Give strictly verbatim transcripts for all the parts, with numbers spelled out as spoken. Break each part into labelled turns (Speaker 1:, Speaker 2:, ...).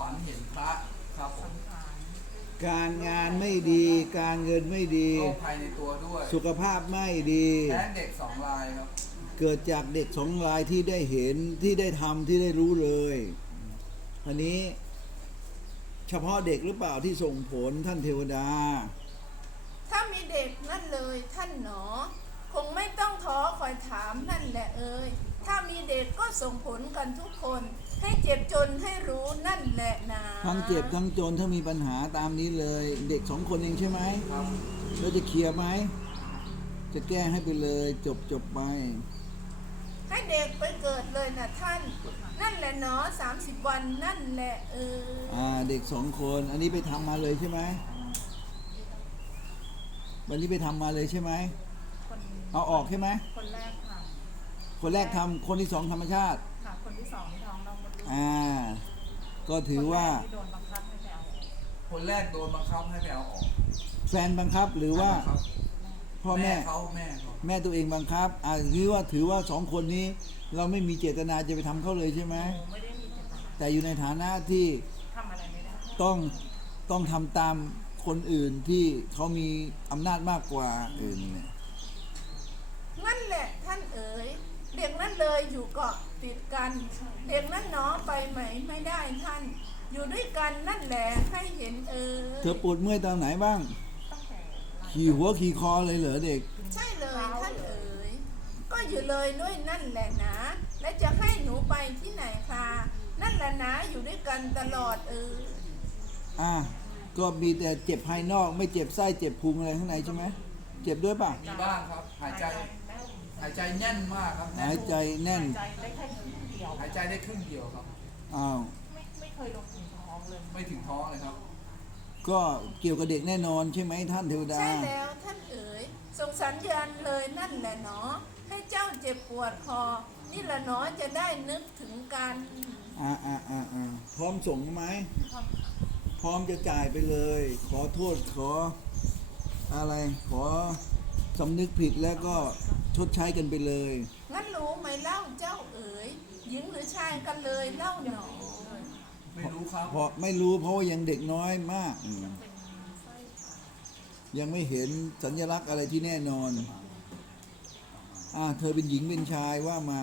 Speaker 1: ฝันเห็นพระครับผม
Speaker 2: การงานไม่ดี การเงินไม่ดี
Speaker 1: โรคภัยในตัวด้วย
Speaker 2: สุขภาพไม่ดี
Speaker 1: แท้งเด็กสองรายครับ
Speaker 2: เกิดจากเด็กสองรายที่ได้เห็นที่ได้ทำที่ได้รู้เลยอันนี้เฉพาะเด็กหรือเปล่าที่ส่งผลท่านเทวดา
Speaker 3: ถ้ามีเด็กนั่นเลยท่านหนอ คงไม่ต้องท้อคอยถามนั่นแหละเอ่ยถ้ามีเด็กก็ส่งผลกันทุกคน ให้เจ็บจนให้รู้นั่นแหละนะ
Speaker 2: ทั้งเจ็บทั้งจนถ้ามีปัญหาตามนี้เลย เด็กสองคนเองใช่ไหม
Speaker 1: ครับ
Speaker 2: แล้วจะเคลียร์ไหมจะแก้ให้ไปเลยจบจบไป
Speaker 3: ให้เด็กไปเกิดเลยนะท่าน นั่นแหละเนาะสามสิบวันนั่นแหละเออ
Speaker 2: อ่าเด็กสองคนอันนี้ไปทำมาเลยใช่ไหมวันนี้ไปทำมาเลยใช่ไหม
Speaker 4: คน
Speaker 2: เอาออกใช่ไหม
Speaker 4: คนแรกค่ะ
Speaker 2: คนแรกทำคนที่สองธรรมชาติ
Speaker 4: ค่ะ คนที่สองที่ท้องน้องมดลูก
Speaker 2: อ่าก็ถือว่า
Speaker 4: คนแรกที่โดนบังคับให้ไปเอาออก
Speaker 1: คนแรกโดนบังคับให้ไปเอาออก
Speaker 2: แฟนบังคับหรือว่า
Speaker 1: ครับ
Speaker 2: พ่อแม่
Speaker 1: เขาแม่เขา
Speaker 2: แม่ตัวเองบังคับอ่าถือว่าถือว่าสองคนนี้ เราไม่มีเจตนาจะไปทำเขาเลยใช่ไหม
Speaker 4: หนูไม่ได้มีเจตนา
Speaker 2: แต่อยู่ในฐานะที่
Speaker 4: ทำอะไรไม่ได้
Speaker 2: ต้องต้องทำตามคนอื่นที่เขามีอำนาจมากกว่าอื่นเนี่ย
Speaker 3: นั่นแหละท่านเอ๋ยเด็กนั่นเลยอยู่เกาะติดกัน เด็กนั่นหนอไปไหมไม่ได้ท่าน อยู่ด้วยกันนั่นแหละให้เห็นเอ๋ย
Speaker 2: เธอปวดเมื่อยตอนไหนบ้าง
Speaker 4: ตั้งแต่
Speaker 2: ขี่หัวขี่คอเลยเหรอเด็ก
Speaker 3: ใช่เลยท่านเอ๋ยก็อยู่เลยด้วยนั่นแหละนะ และจะให้หนูไปที่ไหนคะนั่นแหละนะอยู่ด้วยกันตลอดเออ
Speaker 2: อ่ะก็มีแต่เจ็บภายนอกไม่เจ็บไส้เจ็บพุงอะไรข้างในใช่ไหมเจ็บด้วยป่ะ
Speaker 1: มีบ้างครับ หายใจ
Speaker 4: แม่
Speaker 1: หายใจแน่นมากครับแน่
Speaker 2: หาย
Speaker 1: น
Speaker 2: ใจแน่น
Speaker 4: ใจได้แค่ครึ่งเดียว
Speaker 1: หายใจได้ครึ่งเดียวครับ
Speaker 2: อ้าว
Speaker 4: ไม่ไม่เคยลงถึงท้องเลย
Speaker 1: ไม่ถึงท้องเลยครับ
Speaker 2: ก็เกี่ยวกับเด็กแน่นอนใช่ไหมท่านเทวดา
Speaker 3: ใช่แล้วท่านเอ๋ยส่งสัญญาณเลยนั่นแหละเนาะให้เจ้าเจ็บปวดคอ นี่แหละเนาะจะได้นึกถึงกัน
Speaker 2: อ่าอ่าอ่าอ่าพร้อมส่งไหม
Speaker 4: ความ
Speaker 2: พร้อมจะจ่ายไปเลย ขอโทษขออะไร ขอสำนึกผิดแล้วก็ชดใช้กันไปเลย
Speaker 3: งั้นรู้ไหมเล่าเจ้าเอ๋ยหญิงหรือชายกันเลยเล่าหนอ
Speaker 1: ไม่รู้ครับ
Speaker 2: เพราะไม่รู้เพราะว่ายังเด็กน้อยมากอืม
Speaker 4: เป็นไส้
Speaker 2: ยังไม่เห็นสัญลักษณ์อะไรที่แน่นอน อ่าเธอเป็นหญิงเป็นชายว่ามา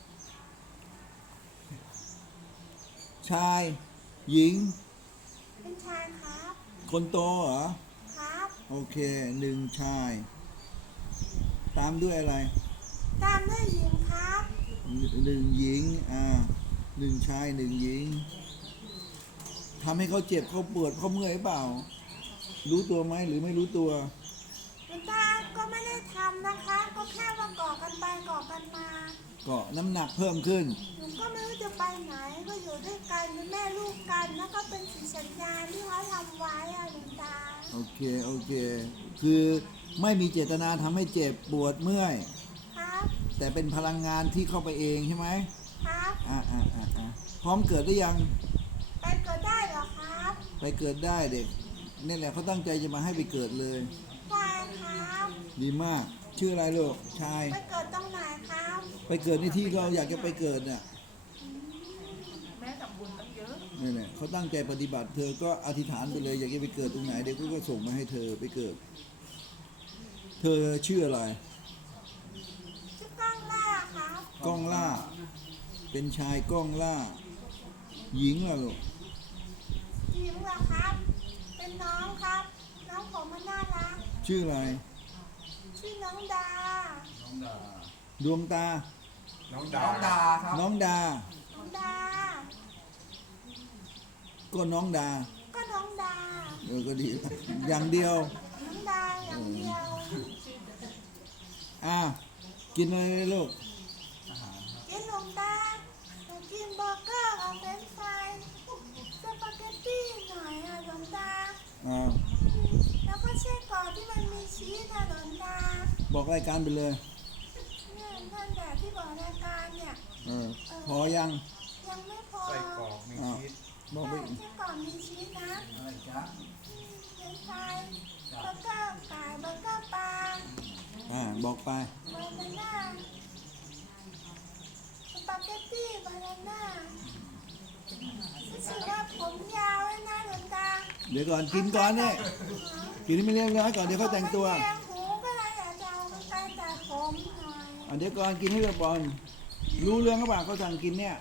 Speaker 2: ชาย หญิง
Speaker 3: เป็นชายครับ
Speaker 2: คนโตเหรอ
Speaker 3: ครับ
Speaker 2: โอเคหนึ่งชาย ตามด้วยอะไร
Speaker 3: ตามด้วยหญิงครับ
Speaker 2: หนึ่งหญิง อ่าหนึ่งชายหนึ่งหญิงทำให้เขาเจ็บเขาปวดเขาเมื่อยเปล่า รู้ตัวไหมหรือไม่รู้ตัว
Speaker 3: หลวงตาก็ไม่ได้ทำนะคะ ก็แค่ว่าก่อกันไปก่อกันมา
Speaker 2: ก็น้ำหนักเพิ่มขึ้น
Speaker 3: หนูก็ไม่รู้จะไปไหนก็อยู่ด้วยกันเป็นแม่ลูกกัน แล้วก็เป็นสีสัญญาที่เขาทำไว้อะหลวงตา
Speaker 2: โอเค โอเค คือไม่มีเจตนาทำให้เจ็บปวดเมื่อย
Speaker 3: ครับ
Speaker 2: แต่เป็นพลังงานที่เข้าไปเองใช่ไหม
Speaker 3: ครับ
Speaker 2: อ่าอ่าอ่าอ่าพร้อมเกิดหรือยัง
Speaker 3: ไปเกิดได้เหรอครับ
Speaker 2: ไปเกิดได้เด็กนี่แหละเขาตั้งใจจะมาให้ไปเกิดเลย
Speaker 3: ไปครับ
Speaker 2: ดีมาก ชื่ออะไรลูก ชาย
Speaker 3: ไปเกิดตรงไหนครับ
Speaker 2: ไปเกิดในที่เราอยากจะไปเกิดน่ะ
Speaker 4: แม่ทำบุญตั้งเยอะ
Speaker 2: นี่แหละเขาตั้งใจปฏิบัติ เธอก็อธิษฐานไปเลย อยากจะไปเกิดตรงไหนเดี๋ยวก็ส่งมาให้เธอไปเกิด เธอชื่ออะไร
Speaker 3: ชื่อก้องล่าครับ
Speaker 2: ก้องล่า เป็นชายก้องล่า หญิงล่ะลูก
Speaker 3: หญิงเหรอครับ เป็นน้องครับ น้องผมมันน่ารัก
Speaker 2: ชื่ออะไร
Speaker 3: ชื่อน้องดา
Speaker 1: น้องดา
Speaker 2: ดวงตา
Speaker 1: น้องดา น้องดาครับ
Speaker 2: น้องดา
Speaker 3: น้องดา
Speaker 2: ก็น้องดา
Speaker 3: ก็น้องดา
Speaker 2: เออก็ดี อย่างเดียว
Speaker 3: น้องดาอย่างเดียว
Speaker 2: อ่ะกินอะไรเลยลูก
Speaker 3: กินหลวงตาหนูกินเบอร์เกอร์กับเฟรนช์ฟรายสปาเกตตี้หน่อยอะหลวงตา
Speaker 2: อ่า
Speaker 3: แล้วก็เช่กรอกที่มันมีชีสอะหลวงตา
Speaker 2: บอกรายการไปเลย
Speaker 3: เนี่ยนั่นแหละที่บอกรายการเนี่ย
Speaker 2: เออ พอยัง
Speaker 3: ยังไม่พอ
Speaker 1: ใส่กรอกมี
Speaker 2: อ่า
Speaker 1: ชีส
Speaker 2: บอกไป
Speaker 3: ใช่เช่กรอกมีชีสนะ
Speaker 1: อะไรจ๊ะ
Speaker 3: เฟรนช์ฟรายเบอร์เกอร์ไก่เบอร์เกอร์ปลา
Speaker 2: อ่า บอกไป
Speaker 3: บานาน่าสปาเกตตี้บานาน่ารู้สึกว่าผมยาวเลยนะหลวงตา
Speaker 2: เดี๋ยวก่อนกินก่อนเนี่ยกินให้ไม่เรียบร้อยก่อนเดี๋ยวเขาแต่งตัว
Speaker 3: แยงหูก็เลยอยากจะเอาใกล้ๆแต่ผมหน่อย
Speaker 2: อ่ะเดี๋ยวก่อนกินให้เรียบร้อยรู้เรื่องหรือเปล่าเขาสั่งกินเนี่ย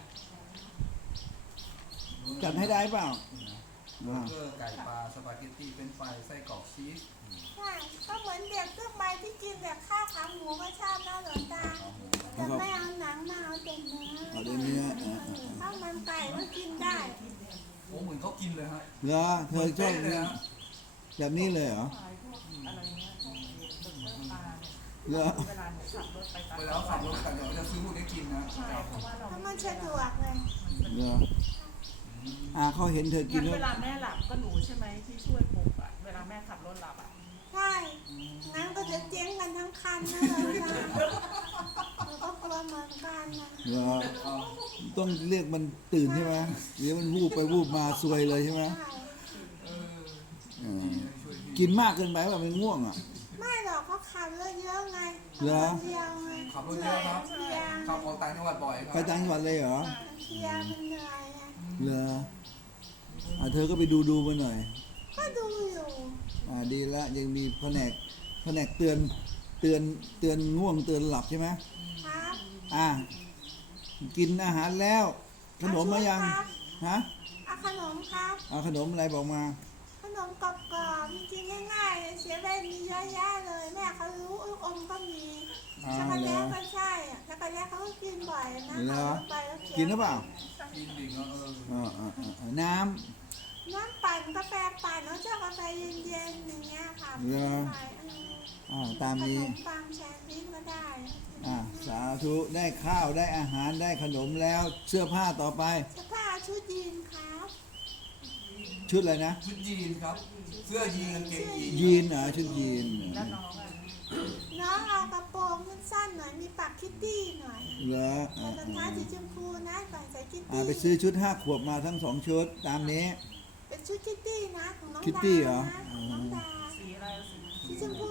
Speaker 2: จัดให้ได้เปล่า
Speaker 1: เบอร์เกอร์ไก่ปลาสปาเกตตี้เป็นไฟรายไส้กรอกชีส
Speaker 3: ใช่ก็เหมือนเด็กทั่วไปที่กินแต่ข้าวขาหมูก็ชอบนะหลวงตาแต่ไม่เอาหนังมาเอาแต่เนื้อ
Speaker 2: เอาเดี๋ยวเนื้ออ่ะอ่ะอ่ะ
Speaker 3: ข้าวมันไก่ก็กินได้
Speaker 1: โอ้เหมือนเขากินเลยฮะ
Speaker 2: เหรอเธอชอบ
Speaker 1: เป๊ะเลยฮะ
Speaker 2: แบบนี้เลยเหรอ
Speaker 4: ขายพวกอะไรเงี้ยพวกเบอร์เกอร์ปลาเนี่ย
Speaker 2: เหรอ
Speaker 4: เวลาหนูขับรถไปตาม
Speaker 1: เวลาขับรถกันเดี๋ยวจะซื้อพวกนี้กินนะ
Speaker 4: ใช่เพราะว่าเรา
Speaker 3: ถ้ามันสะดวกเลย
Speaker 2: เหรออ่าเขาเห็นเธอกิ
Speaker 4: งั้
Speaker 2: น
Speaker 4: น
Speaker 2: แล้ว
Speaker 4: เวลาแม่หลับก็หนูใช่ไหมที่ช่วยปลุกอ่ะเวลาแม่ขับรถหลับอ่ะ
Speaker 3: ใช่งั้นก็จะเจ๊งกันทั้งคันนะเลยนะเราก็กลัวเหมือนกันนะ
Speaker 2: เหรอต้องเรียกมันตื่นใช่ไหมเดี๋ยวมันวูบไปวูบมาซวยเลยใช่ไหม
Speaker 3: ใช่
Speaker 1: เออ
Speaker 2: อ่า
Speaker 1: ช่วยพี่
Speaker 2: กินมากเกินไปแบบมันง่วงอ่ะ
Speaker 3: ไม่หรอกเขาขับรถเยอะไง
Speaker 2: เหรอ
Speaker 3: เที่ยวไง
Speaker 1: ขับรถเยอะครับ
Speaker 3: เที่ยว
Speaker 1: ขับออกต่างจังหวัดบ่อยครั
Speaker 2: ไปต่างจังหวัดเลยเหรอ
Speaker 3: เที่ยวมันเหนื่อยไง
Speaker 2: เหรออ่าเธอก็ไปดูดูมาหน่อย
Speaker 3: ก็ดูอยู่
Speaker 2: อ่าดีละยังมีแผนกแผนกเตือนเตือนเตือนง่วงเตือนหลับใช่ไหม
Speaker 3: ครับ
Speaker 2: อ่ากินอาหารแล้ว ขนมมายังฮะ
Speaker 3: เอาขนมครับ
Speaker 2: เอาขนมอะไรบอกมา
Speaker 3: ขนมกรอบๆจริงๆง่ายๆเสียเวนมีเยอะแยะเลยแม่เขารู้ลูกอมก็มี
Speaker 2: อ่า
Speaker 3: ช็อกโก
Speaker 2: เห
Speaker 3: แล
Speaker 2: รอ
Speaker 3: ตก็ใช่อะช็อกโกแลตเขาก็กินบ่อยนะ
Speaker 2: เหรอ
Speaker 3: เขาไปแล้วเคี้ยว
Speaker 2: กินหรือเปล่า
Speaker 1: กินดิ่งแล้วเออ
Speaker 2: อ่าอ่าอ่าอ่าน้
Speaker 3: น้ำปั่นกาแฟปั่นเขาชอบกาแฟเย็นๆอย่างเงี้ยค่ะ
Speaker 2: เหรอ
Speaker 3: ใส่เออ
Speaker 2: ำอ่าตาม
Speaker 3: ขน
Speaker 2: นี้
Speaker 3: มปังแซนด์วิชก็ได้
Speaker 2: อ่าสาธุได้ข้าวได้อาหารได้ขนมแล้วเสื้อผ้าต่อไป
Speaker 3: เสื้อผ้าชุดยีนครับ
Speaker 2: ชุดอะไรนะ
Speaker 1: ชุดยีนครับ เสื้อยีนกางเกงยีน
Speaker 2: ยีนเหรอชุดยีน
Speaker 4: แล้วน้องอ่ะ
Speaker 3: น้องเอากระโปรงสั้นๆหน่อยมีปักคิตตี้หน่อย
Speaker 2: เหรอ
Speaker 3: ใส่
Speaker 2: อ่าร
Speaker 3: องเท้าสีชมพูนะใส่ใส่คิต
Speaker 2: อ่า
Speaker 3: ตี้
Speaker 2: ไปซื้อชุดห้าขวบมาทั้งสองชุดตามนี้
Speaker 3: เป็นชุดคิตตี้นะของน้อง
Speaker 2: คิต
Speaker 3: ดา
Speaker 2: ตี้เหรอ
Speaker 3: นะของน้องดา
Speaker 4: สีอะไรสี
Speaker 3: สีชมพู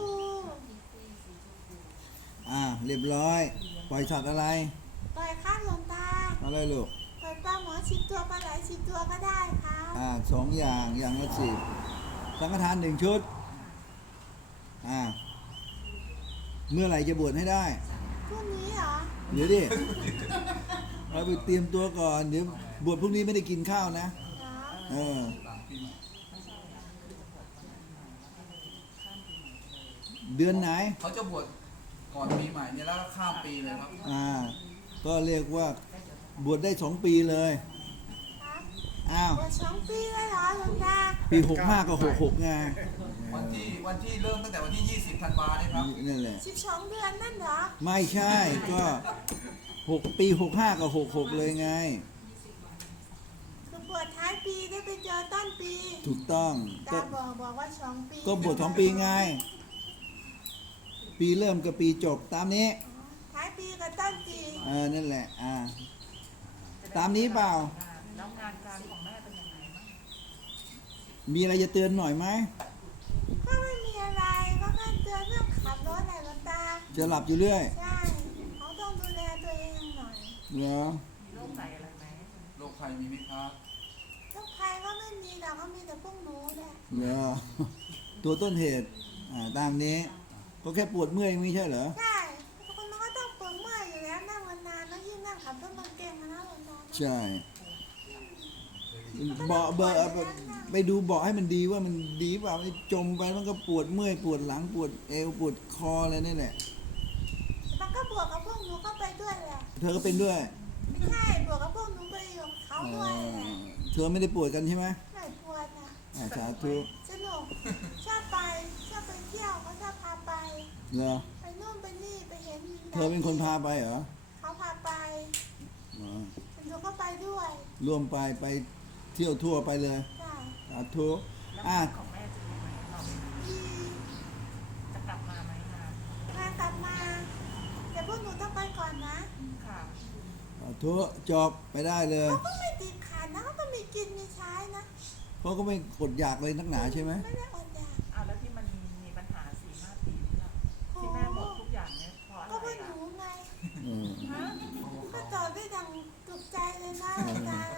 Speaker 2: อ่าเรียบร้อยปล่อยสัตว์อะไร
Speaker 3: ปล่อยข้ามหลวงตา
Speaker 2: อะไรลูก
Speaker 3: ปล่อยปลาหมอสิบตัวปลาไหลสิบตัวก็ได้ครับ
Speaker 2: อ่าสองอย่างอย่างละสิบสังฆทานหนึ่งชุดอ่าเมื่อไหร่จะบวชให้ได้
Speaker 3: พรุ่งนี้เหรอ
Speaker 2: เดี๋ยวดิเราไปเตรียมตัวก่อนเดี๋ยวบวชพรุ่งนี้ไม่ได้กินข้าวนะ
Speaker 3: เหรอ
Speaker 2: เออ
Speaker 1: หลังปีใหม่
Speaker 2: เดือนไหน
Speaker 1: เขาจะบวชก่อนปีใหม่เนี่ยแล้วก็ข้ามปีเลยครับ
Speaker 2: อ่าก็เรียกว่าบวชได้สองปีเลย
Speaker 3: ครับ
Speaker 2: อ้าว
Speaker 3: บวชสองปีแล้วเหรอหลวงตา
Speaker 2: ปีหกห้ากับหกหกไง
Speaker 1: วันที่วันที่เริ่มตั้งแต่วันที่ ยี่สิบธันวาเนี่ยครับ
Speaker 2: นั่นแหละ
Speaker 3: สิบสองเดือนนั่นเหรอ
Speaker 2: ไม่ใช่ก็หกปีหกห้ากับหกหกเลยไง
Speaker 3: คือบวชท้ายปีได้ไปเจอต้นปี
Speaker 2: ถูกต้องก็
Speaker 3: ตาบอกบอกว่าสองปี
Speaker 2: ก็บวชสองปีไง ปีเริ่มกับปีจบตามนี้
Speaker 3: อ๋อท้ายปีกับต้นปี
Speaker 2: เออนั่นแหละอ่า ตามนี้เปล่า
Speaker 4: แล้วงานการของแม่เป็นยังไงบ้าง
Speaker 2: มีอะไรจะเตือนหน่อยไหม
Speaker 3: ก็ไม่มีอะไรก็แค่เตือนเรื่องขับรถแหละหลวงตา
Speaker 2: จะหลับอยู่เรื่อย
Speaker 3: ใช่เขาต้องดูแลตัวเองหน่อย
Speaker 2: เหรอ
Speaker 4: มีโรคไหนอะไรไหม
Speaker 1: โรคภัยมีไหมครับ
Speaker 3: ลูกใครก็ไม่มีแต่ก็มีแต่พวกหนูแหละ
Speaker 2: เหรอ ตัวต้นเหตุอ่าตามนี้ ก็แค่ปวดเมื่อยไม่ใช่เหรอ
Speaker 3: ใช่คนมันก็ต้องปวดเมื่อยอยู่แล้วนั่งนานๆแล้วยิ่งนั่งขับรถมันเก่งนะหลวงตา
Speaker 2: ใช่เบาะเบอร์ไปไปดูเบาะให้มันดีว่ามันดีเปล่าไม่จมไปมันก็ปวดเมื่อยปวดหลังปวดเอวปวดคออะไรนี่แหละ
Speaker 3: มันก็บวกกับพวกหนูเข้าไปด้วยแหละ
Speaker 2: เธอก็เป็นด้วย
Speaker 3: ไม่ใช่บวกกับพวกหนูไปอยู่กับเขา
Speaker 2: เอ
Speaker 3: ด้วยแห
Speaker 2: อ
Speaker 3: ละ
Speaker 2: เธอไม่ได้ปวดกันใช่ไหม
Speaker 3: ไม่ปวดนะ
Speaker 2: อ่าสาธุ
Speaker 3: สนุกชอบไปชอบไปเที่ยวเขาชอบพาไป
Speaker 2: เหรอ
Speaker 3: ไปนู่นไปนี่ไปเห็น
Speaker 2: เธอเป็นคนพาไปเหรอ
Speaker 3: เขาพาไป
Speaker 2: อ๋อ
Speaker 3: หนูก็ไปด้วย
Speaker 2: ร่วมไปไปเที่ยวทั่วไปเลย
Speaker 3: ใช่
Speaker 2: สาธุ
Speaker 4: แล้ว
Speaker 2: อ่ะ
Speaker 4: งานของแม่จะมีไหมเรา
Speaker 3: ดี
Speaker 4: จะกลับมาไหมงาน
Speaker 3: งานกลับมาแต่พวกหนูต้องไปก่อนนะ
Speaker 4: ค่ะ
Speaker 2: สาธุจบไปได้เลย
Speaker 3: เขาก็ไม่ติดขัดนะเขาก็มีกินมีใช้นะ
Speaker 2: เพราะก็ไม่อดอยากเลยนักหนาใช่ไหม
Speaker 3: ไม่ได้อดอยาก
Speaker 4: เอาแล้วที่มันมีปัญหาสี่ห้าปีนี่ล่ะที่แม่หมดทุกอย่างเนี่ยเพราะอะ
Speaker 3: ก็
Speaker 4: ไร
Speaker 3: เพราะห
Speaker 4: อ่ะ
Speaker 3: นูไง
Speaker 2: เออ
Speaker 4: ฮะ
Speaker 3: ก็ตอบได้ดังถูกใจเลยนะอาจารย์ไปเพราะ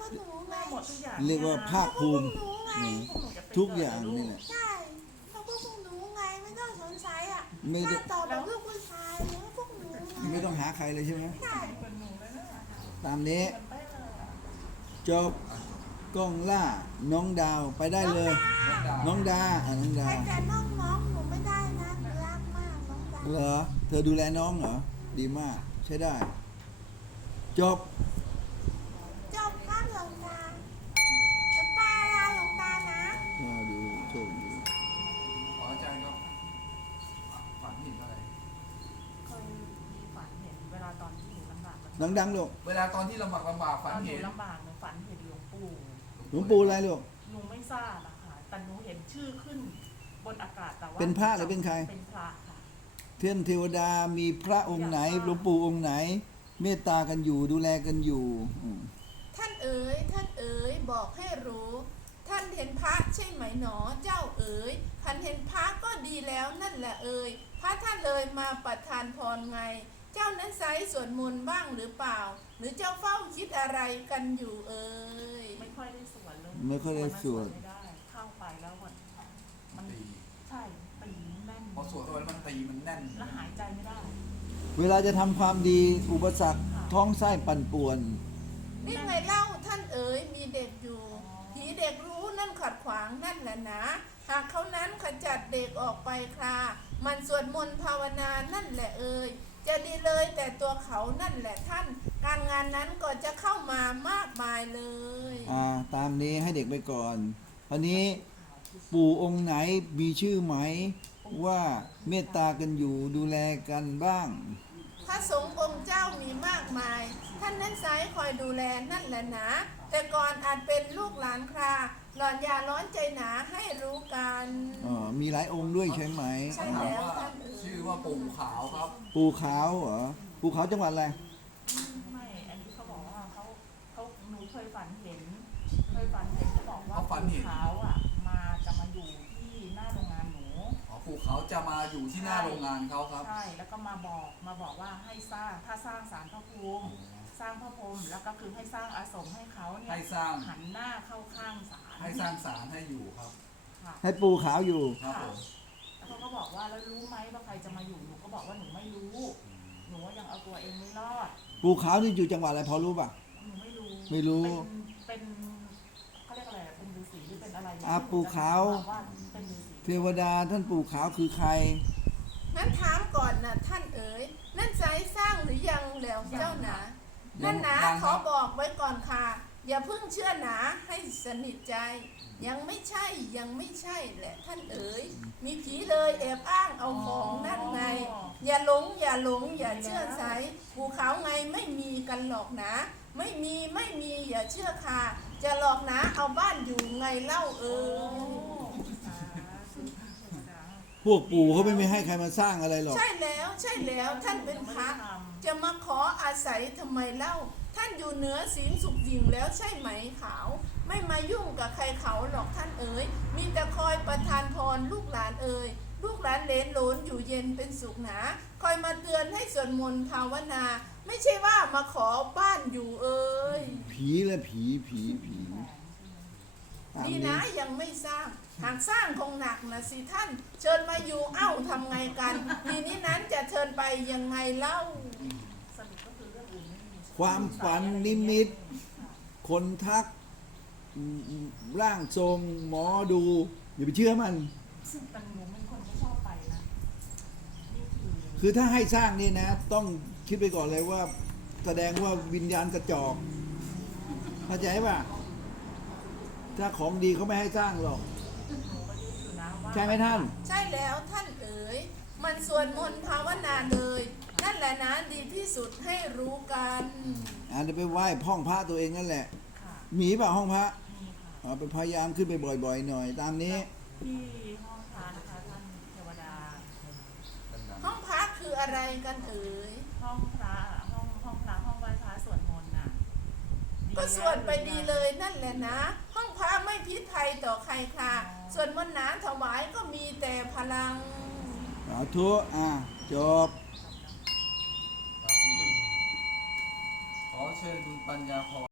Speaker 3: กหนูไง
Speaker 4: แม่หมดทุกอย่าง
Speaker 2: เรียกว่าภาคภูมิ
Speaker 3: หนูไง
Speaker 2: อืม
Speaker 4: พวกหนูจะไป
Speaker 2: ทุกอย่างนี่แหละ
Speaker 3: ใช่เพราะพวกหนูไงไม่ต้องสงสัยอ่ะ
Speaker 2: ไม่ได้
Speaker 3: ถ้าตอบแบบลูกผู้ชายหรือพวกหนูไง
Speaker 2: ไม่ต้องหาใครเลยใช่ไหม
Speaker 3: ใช่
Speaker 4: เป็นหนูเลยนะ
Speaker 2: ตามนี้
Speaker 4: มันไปเลยอะ
Speaker 2: จบกล้องล่าน้องดาวไปได้เลย น้องดาอ่ะน้องดา
Speaker 3: ใครแต่น้องน้องๆหนูไม่ได้นะหนูรักมากน้องดา
Speaker 2: เหรอเธอดูแลน้องเหรอดีมากใช้ได้ จบ
Speaker 3: จบครับหลวงตาจะปาลาหลวงตานะ
Speaker 2: ก็ดูโชคดี
Speaker 1: ขออาจารย์ครับฝันเห็นอะไร
Speaker 4: เคยมีฝันเห็นเวลาตอนที่หนูลำบาก
Speaker 2: ดังดังๆลูก
Speaker 1: เวลาตอนที่ลำบากลำบาก
Speaker 4: ต
Speaker 1: ฝั
Speaker 4: อน นหนู
Speaker 1: เห็น
Speaker 4: ลำบากหนูฝันเห็นหลวงปู่
Speaker 2: หลวงปู่อะไรลูก
Speaker 4: หนูไม่ทราบอะค่ะแต่หนูเห็นชื่อขึ้นบนอากาศแต่ว่า
Speaker 2: เป็นพระหรือเป็นใคร
Speaker 4: เป็นพระค่ะ
Speaker 2: เทียนเทวดามีพระองค์ไหนหลวงปู่องค์ไหน เมตตากันอยู่ดูแลกันอยู่อืม
Speaker 3: ท่านเอ๋ยท่านเอ๋ยบอกให้รู้ ท่านเห็นพระใช่ไหมหนอเจ้าเอ๋ยท่านเห็นพระก็ดีแล้วนั่นแหละเอ๋ยพระท่านเลยมาประทานพรไง เจ้านั้นไซสวดมนต์บ้างหรือเปล่า หรือเจ้าเฝ้าคิดอะไรกันอยู่เอ๋ย
Speaker 4: ไม่ค่อยได้สวดเลย
Speaker 2: ไม่ค่อยได้สวด
Speaker 4: ไม่ได้เข้าไปแล้วมันมัน
Speaker 1: ตี
Speaker 4: ใช่ตีแน่น
Speaker 1: พอสวดเข้าไปแล้วมันตีมันแน่น
Speaker 4: แล้วหายใจไม่ได้
Speaker 2: เวลาจะทำความดีอุปสรรคท้องไส้ปั่นป่วน
Speaker 3: นี่ไงเล่าท่านเอ๋ยมีเด็กอยู่ ผีเด็กรู้นั่นขัดขวางนั่นแหละนะ หากเขานั้นขจัดเด็กออกไปคลามันสวดมนต์ภาวนานั่นแหละเอ่ยจะดีเลยแต่ตัวเขานั่นแหละท่าน การงานนั้นก็จะเข้ามามากมายเลย
Speaker 2: อ่าตามนี้ให้เด็กไปก่อนคราวนี้ปู่องค์ไหนมีชื่อไหมว่าเมตตากันอยู่ดูแลกันบ้าง
Speaker 3: พระสงฆ์องค์เจ้ามีมากมาย ท่านนั้นไซร้คอยดูแลนั่นแหละนะ แต่ก่อนอาจเป็นลูกหลานคราหลอนอย่าร้อนใจหนาให้รู้กัน
Speaker 2: อ๋อมีหลายองค์ด้วยใช่ไหม
Speaker 3: ใช่
Speaker 1: ถาม
Speaker 3: แล้ว
Speaker 1: ว่า
Speaker 3: ท่านเอ๋ย
Speaker 1: ชื่อว่าปู่ขาวครับ
Speaker 2: ปู่ขาวเหรอปู่ขาวจังหวัดอะไร
Speaker 4: ไม่ อันนี้เขาบอกว่าเขาเขาหนูเคยฝันเห็น เคยฝันเห็นเขาบอกว่า
Speaker 1: เขาฝันเห็น
Speaker 4: ขาวอ่ะ มาจะมาอยู่ที่หน้าโรงงานหนู
Speaker 1: อ๋อปู่ขาวจะมาอยู่ที่หน้าโรงงานเขาครับ
Speaker 4: ใช่ แล้วก็มาบอกมาบอกว่าให้สร้าง ถ้าสร้างศาลพระภูมิ สร้างพระพรหมแล้วก็คือให้สร้างอาสมให้เขาเนี่ย
Speaker 1: ให้สร้าง
Speaker 4: หันหน้าเข้าข้างศาล
Speaker 1: ให้สร้างศาลให้อยู่ครับ
Speaker 4: ค่ะ
Speaker 2: ให้ปู่ขาวอยู่
Speaker 1: ครับผม
Speaker 4: แล้วเขาก็บอกว่าแล้วรู้ไหมว่าใครจะมาอยู่ หนูก็บอกว่าหนูไม่รู้ หนูยังเอาตัวเองไม่รอด
Speaker 2: ปู่ขาวนี่อยู่จังหวัดอะไรพอรู้ป่ะ
Speaker 4: หนูไม่รู้
Speaker 2: ไม่รู้
Speaker 4: เป็น เป็นเขาเรียกอะไรอะเป็นฤาษีหรือเป็นอะไร
Speaker 2: อ่ะปู่ขาว
Speaker 4: ว่าเป็นฤาษี
Speaker 2: เทวดาท่านปู่ขาวคือใคร
Speaker 3: งั้นถามก่อนนะท่านเอ๋ยนั่นไซร้สร้างหรือยังแล้วเจ้าหนา นั่นนะ
Speaker 1: ยัง
Speaker 3: ข
Speaker 1: ครั
Speaker 3: อบ บอกไว้ก่อนค่ะ อย่าเพิ่งเชื่อหนาให้สนิทใจ ยังไม่ใช่ยังไม่ใช่แหละท่านเอ๋ยมีผีเลยแอบอ้างเอาของนั่นไง อย่าหลงอย่าหลงอย่าเชื่อใสภูเขาไงไม่มีกันหรอกนะ ไม่มีไม่มีอย่าเชื่อค่ะ จะหลอกนะเอาบ้านอยู่ไงเล่าเอ๋
Speaker 4: โอ้
Speaker 3: ย
Speaker 4: สาธุเทวดา
Speaker 2: พวกปู่เขาไม่ไม่ให้ใครมาสร้างอะไรหรอก
Speaker 3: ใช่แล้วใช่แล้วท่านเป็นพระ จะมาขออาศัยทำไมเล่า ท่านอยู่เหนือศีลสุขหญิงแล้วใช่ไหมขาว ไม่มายุ่งกับใครเขาหรอกท่านเอ๋ยมีแต่คอยประทานพรลูกหลานเอ๋ยลูกหลานเหลนโหลนอยู่เย็นเป็นสุขหนา คอยมาเตือนให้สวดมนต์ภาวนา ไม่ใช่ว่ามาขอบ้านอยู่เอ๋ย
Speaker 2: ผีและผีผีผีตาม
Speaker 3: ดี
Speaker 2: นี้
Speaker 3: นะยังไม่สร้าง หากสร้างคงหนักนะสิท่าน เชิญมาอยู่เอ้าทำไงกันทีนี้นั้นจะเชิญไปยังไงเล่า
Speaker 4: สรุปก็คือเรื่องอื่นไม่มี
Speaker 2: ความฝันนิมิต คนทักอืมอืมร่างทรงหมอดูอย่าไปเชื่อมัน
Speaker 4: ซึ่งแต่หนูเป็นคนไม่ชอบไปนะ นี่คือ
Speaker 2: คือถ้าให้สร้างนี่นะ ต้องคิดไปก่อนเลยว่า แสดงว่าวิญญาณกระจอกเข้าใจป่ะ ถ้าของดีเขาไม่ให้สร้างหรอก
Speaker 4: หนูก็ยึดอยู่นะว่า
Speaker 2: ใช่ไหมท่าน
Speaker 3: ใช่แล้วท่านเอ๋ยมันสวดมนต์ภาวนาเลย นั่นแหละนะดีที่สุดให้รู้กัน
Speaker 2: อาจจะไปไหว้ห้องพระตัวเองนั่นแหละ
Speaker 4: ค่ะ
Speaker 2: มีเปล่าห้องพระ
Speaker 4: นี่ค่ะ
Speaker 2: อ๋อไปพยายามขึ้นไปบ่อยๆหน่อย ตามนี้
Speaker 4: ที่ห้องพระนะคะท่านเทวดา
Speaker 3: ห้องพักคืออะไรกันเอ๋ย
Speaker 4: ห้องพระห้องห้องพระห้องไหว้พระสวดมนต์น่ะดี
Speaker 3: ก็
Speaker 4: แล้
Speaker 3: สวดไปดีเลยนั่นแหละนะ ห้องพระไม่พิษภัยต่อใครค่ะส่วนมนต์หนาถวายก็มีแต่พลัง
Speaker 2: สาธุอ่ะ จบ
Speaker 1: ขอเชิญคุณปัญญาพร